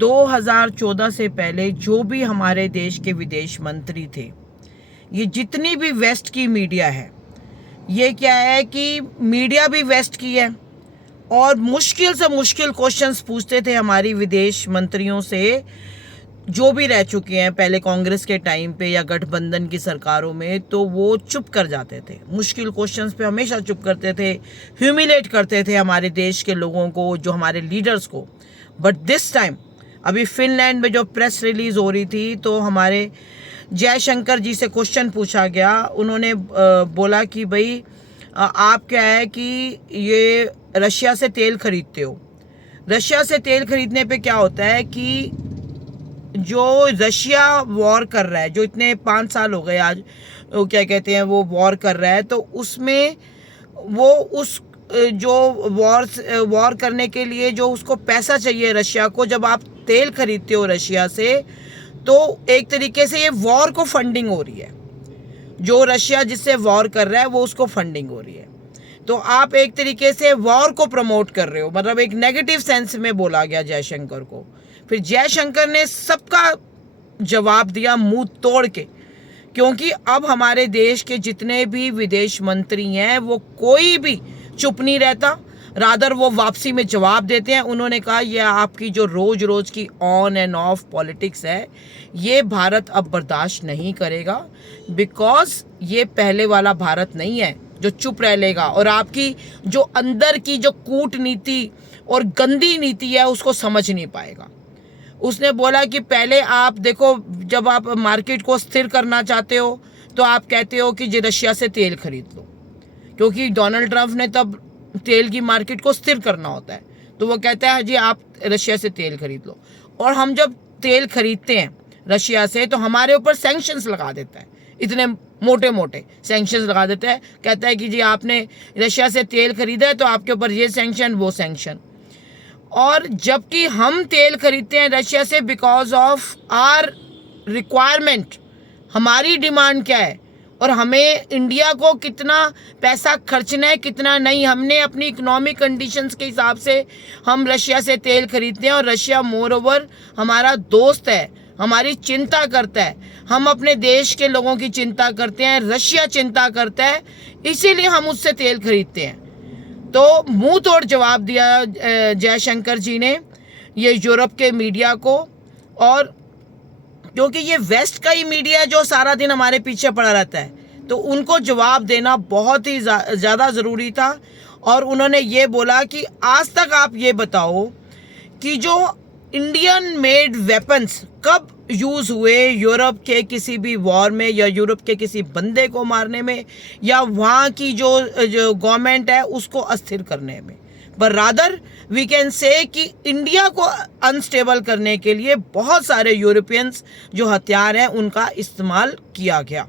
2014 से पहले जो भी हमारे देश के विदेश मंत्री थे, ये जितनी भी वेस्ट की मीडिया है, ये क्या है कि मीडिया भी वेस्ट की है और मुश्किल से मुश्किल क्वेश्चंस पूछते थे हमारी विदेश मंत्रियों से, जो भी रह चुके हैं पहले कांग्रेस के टाइम पे या गठबंधन की सरकारों में, तो वो चुप कर जाते थे। मुश्किल क्वेश्चंस पे हमेशा चुप करते थे, ह्यूमिलेट करते थे हमारे देश के लोगों को, जो हमारे लीडर्स को। बट दिस टाइम अभी फिनलैंड में जो प्रेस रिलीज हो रही थी, तो हमारे जयशंकर जी से क्वेश्चन पूछा गया। उन्होंने बोला कि भाई आप क्या है कि ये रशिया से तेल खरीदते हो। रशिया से तेल खरीदने पे क्या होता है कि जो रशिया वॉर कर रहा है, जो इतने 5 साल हो गए आज, वो क्या कहते हैं, वो वॉर कर रहा है, तो उसमें वो उस जो वॉर करने के लिए जो उसको पैसा चाहिए रशिया को, जब आप तेल खरीदते हो रशिया से, तो एक तरीके से ये वॉर को फंडिंग हो रही है। जो रशिया जिससे वॉर कर रहा है वो उसको फंडिंग हो रही है, तो आप एक तरीके से वॉर को प्रमोट कर रहे हो। मतलब एक नेगेटिव सेंस में बोला गया जयशंकर को। फिर जयशंकर ने सबका जवाब दिया मुंह तोड़ के, क्योंकि अब हमारे देश के जितने भी विदेश मंत्री हैं वो कोई भी चुप नहीं रहता, रादर वो वापसी में जवाब देते हैं। उन्होंने कहा ये आपकी जो रोज रोज की ऑन एंड ऑफ पॉलिटिक्स है, ये भारत अब बर्दाश्त नहीं करेगा, बिकॉज ये पहले वाला भारत नहीं है जो चुप रह लेगा और आपकी जो अंदर की जो कूटनीति और गंदी नीति है उसको समझ नहीं पाएगा। उसने बोला कि पहले आप देखो, जब आप मार्केट को स्थिर करना चाहते हो तो आप कहते हो कि जो रशिया से तेल खरीद लो, क्योंकि डोनाल्ड ट्रंप ने तब तेल की मार्केट को स्थिर करना होता है, तो वो कहता है जी आप रशिया से तेल खरीद लो। और हम जब तेल खरीदते हैं रशिया से तो हमारे ऊपर सैंक्शंस लगा देता है, इतने मोटे मोटे सैंक्शंस लगा देता है। कहता है कि जी आपने रशिया से तेल खरीदा है तो आपके ऊपर ये सैंक्शन वो सैंक्शन। और जबकि हम तेल खरीदते हैं रशिया से बिकॉज ऑफ आर रिक्वायरमेंट, हमारी डिमांड क्या है और हमें इंडिया को कितना पैसा खर्चना है कितना नहीं, हमने अपनी इकोनॉमिक कंडीशंस के हिसाब से हम रशिया से तेल खरीदते हैं। और रशिया मोर ओवर हमारा दोस्त है, हमारी चिंता करता है, हम अपने देश के लोगों की चिंता करते हैं, रशिया चिंता करता है, इसीलिए हम उससे तेल खरीदते हैं। तो मुंह तोड़ जवाब दिया जयशंकर जी ने ये यूरोप के मीडिया को। और क्योंकि ये वेस्ट का ही मीडिया जो सारा दिन हमारे पीछे पड़ा रहता है, तो उनको जवाब देना बहुत ही ज़्यादा ज़रूरी था। और उन्होंने ये बोला कि आज तक आप ये बताओ कि जो इंडियन मेड वेपन्स कब यूज़ हुए यूरोप के किसी भी वॉर में या यूरोप के किसी बंदे को मारने में या वहाँ की जो गवर्नमेंट है उसको अस्थिर करने में, पर रादर वी कैन से कि इंडिया को अनस्टेबल करने के लिए बहुत सारे यूरोपियंस जो हथियार हैं उनका इस्तेमाल किया गया।